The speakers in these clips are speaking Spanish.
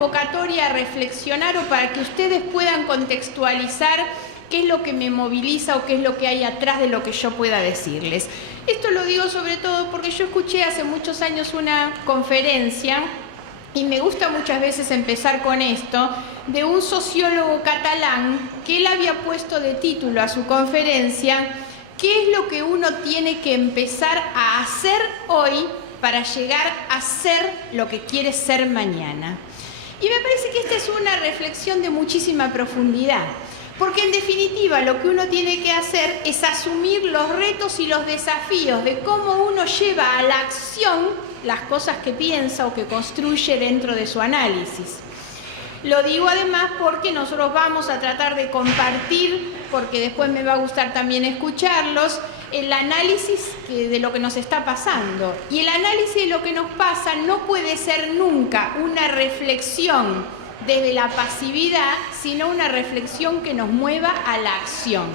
Convocatoria a reflexionar o para que ustedes puedan contextualizar qué es lo que me moviliza o qué es lo que hay atrás de lo que yo pueda decirles. Esto lo digo sobre todo porque yo escuché hace muchos años una conferencia, y me gusta muchas veces empezar con esto, de un sociólogo catalán que él había puesto de título a su conferencia: ¿qué es lo que uno tiene que empezar a hacer hoy para llegar a ser lo que quiere ser mañana? Y me parece que esta es una reflexión de muchísima profundidad, porque en definitiva lo que uno tiene que hacer es asumir los retos y los desafíos de cómo uno lleva a la acción las cosas que piensa o que construye dentro de su análisis. Lo digo además porque nosotros vamos a tratar de compartir, porque después me va a gustar también escucharlos, el análisis de lo que nos está pasando. Y el análisis de lo que nos pasa no puede ser nunca una reflexión desde la pasividad, sino una reflexión que nos mueva a la acción.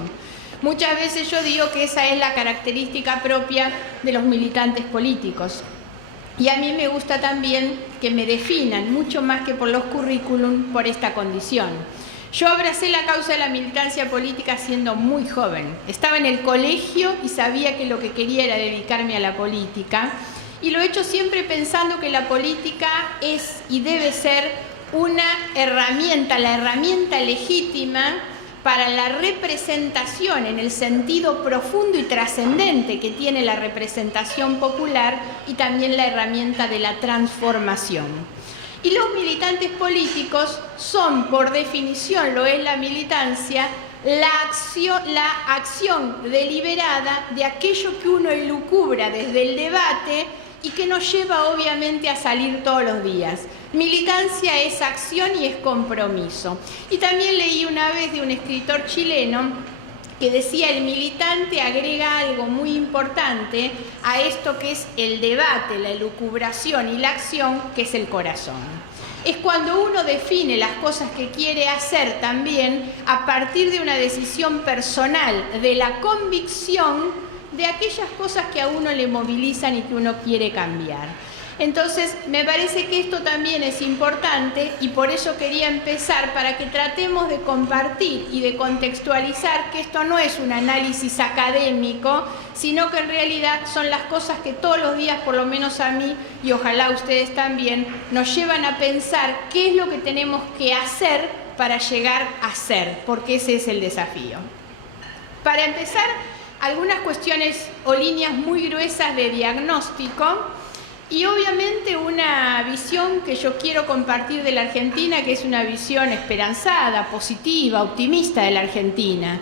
Muchas veces yo digo que esa es la característica propia de los militantes políticos. Y a mí me gusta también que me definan, mucho más que por los currículum, por esta condición. Yo abracé la causa de la militancia política siendo muy joven. Estaba en el colegio y sabía que lo que quería era dedicarme a la política. Y lo he hecho siempre pensando que la política es y debe ser una herramienta, la herramienta legítima para la representación en el sentido profundo y trascendente que tiene la representación popular, y también la herramienta de la transformación. Y los militantes políticos son, por definición, lo es la militancia, la acción deliberada de aquello que uno elucubra desde el debate y que nos lleva obviamente a salir todos los días. Militancia es acción y es compromiso. Y también leí una vez de un escritor chileno que decía: el militante agrega algo muy importante a esto que es el debate, la elucubración y la acción, que es el corazón. Es cuando uno define las cosas que quiere hacer también a partir de una decisión personal, de la convicción de aquellas cosas que a uno le movilizan y que uno quiere cambiar. Entonces, me parece que esto también es importante, y por eso quería empezar, para que tratemos de compartir y de contextualizar que esto no es un análisis académico, sino que en realidad son las cosas que todos los días, por lo menos a mí, y ojalá a ustedes también, nos llevan a pensar qué es lo que tenemos que hacer para llegar a ser, porque ese es el desafío. Para empezar, algunas cuestiones o líneas muy gruesas de diagnóstico. Y obviamente una visión que yo quiero compartir de la Argentina, que es una visión esperanzada, positiva, optimista de la Argentina.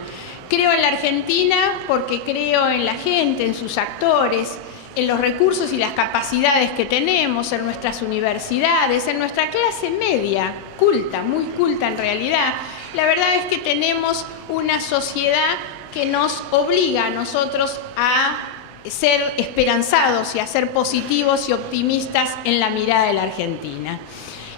Creo en la Argentina porque creo en la gente, en sus actores, en los recursos y las capacidades que tenemos, en nuestras universidades, en nuestra clase media, culta, muy culta en realidad. La verdad es que tenemos una sociedad que nos obliga a nosotros a ser esperanzados y a ser positivos y optimistas en la mirada de la Argentina.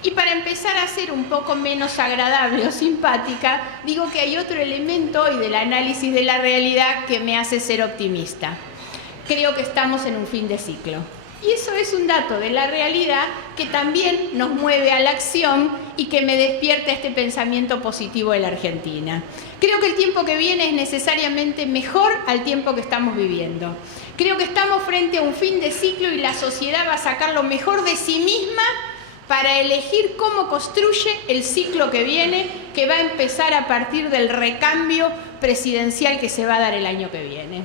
Y para empezar a ser un poco menos agradable o simpática, digo que hay otro elemento hoy del análisis de la realidad que me hace ser optimista. Creo que estamos en un fin de ciclo. Y eso es un dato de la realidad que también nos mueve a la acción y que me despierta este pensamiento positivo de la Argentina. Creo que el tiempo que viene es necesariamente mejor al tiempo que estamos viviendo. Creo que estamos frente a un fin de ciclo y la sociedad va a sacar lo mejor de sí misma para elegir cómo construye el ciclo que viene, que va a empezar a partir del recambio presidencial que se va a dar el año que viene.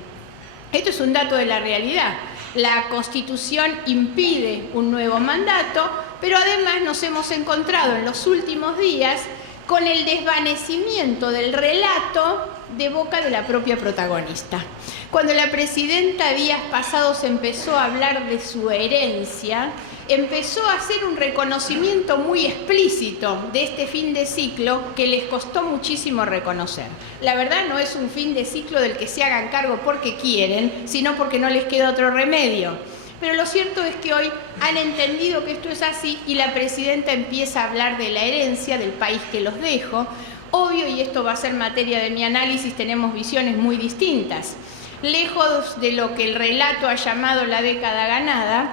Esto es un dato de la realidad. La Constitución impide un nuevo mandato, pero además nos hemos encontrado en los últimos días con el desvanecimiento del relato de boca de la propia protagonista. Cuando la presidenta días pasados empezó a hablar de su herencia, empezó a hacer un reconocimiento muy explícito de este fin de ciclo que les costó muchísimo reconocer. La verdad no es un fin de ciclo del que se hagan cargo porque quieren, sino porque no les queda otro remedio. Pero lo cierto es que hoy han entendido que esto es así y la presidenta empieza a hablar de la herencia del país que los dejo. Obvio, y esto va a ser materia de mi análisis, tenemos visiones muy distintas. Lejos de lo que el relato ha llamado la década ganada,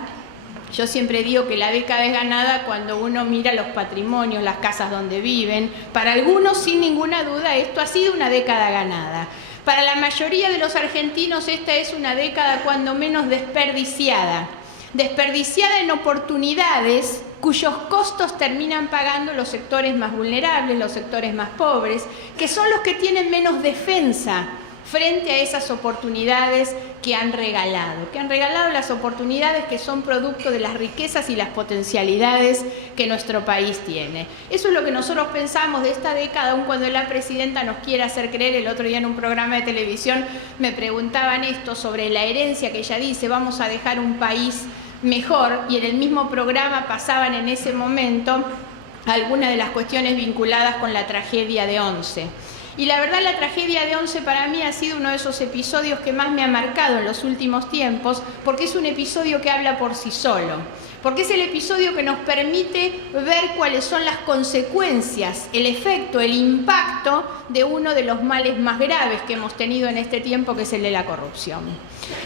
Yo siempre digo que la década es ganada cuando uno mira los patrimonios, las casas donde viven. Para algunos, sin ninguna duda, esto ha sido una década ganada. Para la mayoría de los argentinos, esta es una década cuando menos desperdiciada. Desperdiciada en oportunidades cuyos costos terminan pagando los sectores más vulnerables, los sectores más pobres, que son los que tienen menos defensa frente a esas oportunidades que han regalado las oportunidades que son producto de las riquezas y las potencialidades que nuestro país tiene. Eso es lo que nosotros pensamos de esta década, aun cuando la presidenta nos quiere hacer creer. El otro día en un programa de televisión me preguntaban esto sobre la herencia que ella dice, vamos a dejar un país mejor, y en el mismo programa pasaban en ese momento algunas de las cuestiones vinculadas con la tragedia de Once. Y la verdad, la tragedia de Once para mí ha sido uno de esos episodios que más me ha marcado en los últimos tiempos, porque es un episodio que habla por sí solo, porque es el episodio que nos permite ver cuáles son las consecuencias, el efecto, el impacto de uno de los males más graves que hemos tenido en este tiempo, que es el de la corrupción.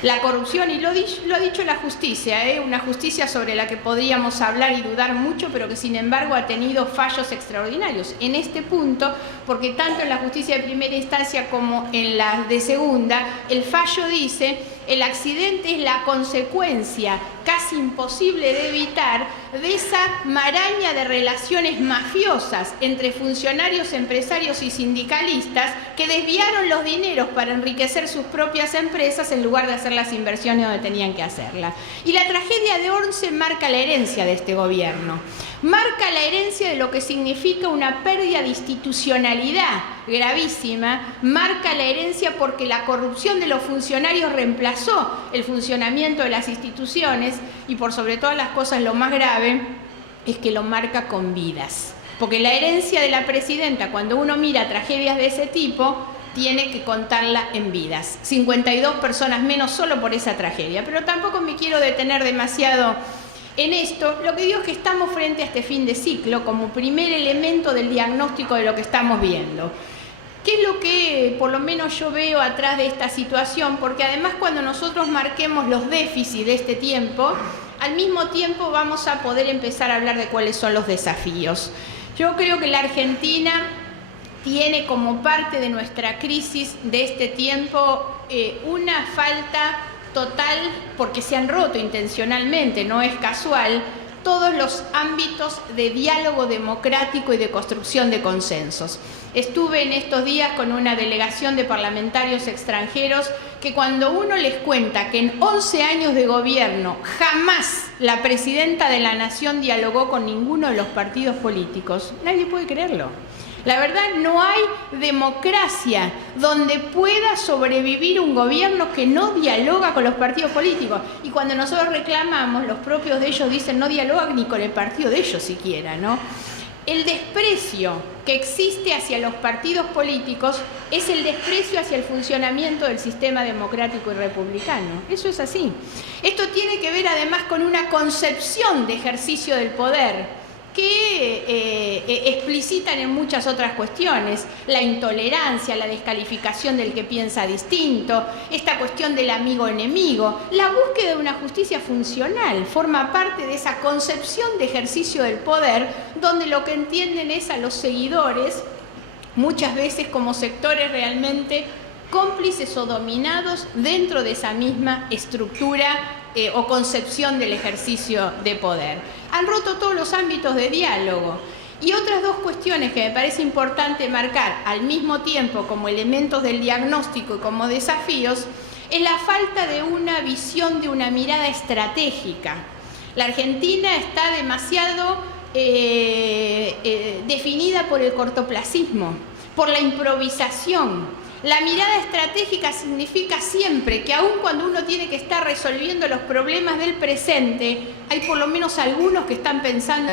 La corrupción, y lo ha dicho la justicia, una justicia sobre la que podríamos hablar y dudar mucho, pero que sin embargo ha tenido fallos extraordinarios en este punto, porque tanto en la justicia de primera instancia como en la de segunda, el fallo dice: el accidente es la consecuencia casi imposible de evitar de esa maraña de relaciones mafiosas entre funcionarios, empresarios y sindicalistas que desviaron los dineros para enriquecer sus propias empresas en lugar de hacer las inversiones donde tenían que hacerlas. Y la tragedia de Once marca la herencia de este gobierno. Marca la herencia de lo que significa una pérdida de institucionalidad gravísima, marca la herencia porque la corrupción de los funcionarios reemplazó el funcionamiento de las instituciones, y por sobre todas las cosas lo más grave es que lo marca con vidas. Porque la herencia de la presidenta, cuando uno mira tragedias de ese tipo, tiene que contarla en vidas. 52 personas menos solo por esa tragedia. Pero tampoco me quiero detener demasiado en esto. Lo que digo es que estamos frente a este fin de ciclo como primer elemento del diagnóstico de lo que estamos viendo. ¿Qué es lo que por lo menos yo veo atrás de esta situación? Porque además, cuando nosotros marquemos los déficits de este tiempo, al mismo tiempo vamos a poder empezar a hablar de cuáles son los desafíos. Yo creo que la Argentina tiene como parte de nuestra crisis de este tiempo una falta total, porque se han roto intencionalmente, no es casual, todos los ámbitos de diálogo democrático y de construcción de consensos. Estuve en estos días con una delegación de parlamentarios extranjeros que, cuando uno les cuenta que en 11 años de gobierno jamás la presidenta de la Nación dialogó con ninguno de los partidos políticos, nadie puede creerlo. La verdad, no hay democracia donde pueda sobrevivir un gobierno que no dialoga con los partidos políticos. Y cuando nosotros reclamamos, los propios de ellos dicen no dialogan ni con el partido de ellos siquiera, ¿no? El desprecio que existe hacia los partidos políticos es el desprecio hacia el funcionamiento del sistema democrático y republicano. Eso es así. Esto tiene que ver además con una concepción de ejercicio del poder que explicitan en muchas otras cuestiones: la intolerancia, la descalificación del que piensa distinto, esta cuestión del amigo-enemigo. La búsqueda de una justicia funcional forma parte de esa concepción de ejercicio del poder, donde lo que entienden es a los seguidores muchas veces como sectores realmente cómplices o dominados dentro de esa misma estructura o concepción del ejercicio de poder. Han roto todos los ámbitos de diálogo. Y otras dos cuestiones que me parece importante marcar al mismo tiempo como elementos del diagnóstico y como desafíos es la falta de una visión, de una mirada estratégica. La Argentina está demasiado definida por el cortoplacismo, por la improvisación. La mirada estratégica significa siempre que, aun cuando uno tiene que estar resolviendo los problemas del presente, hay por lo menos algunos que están pensando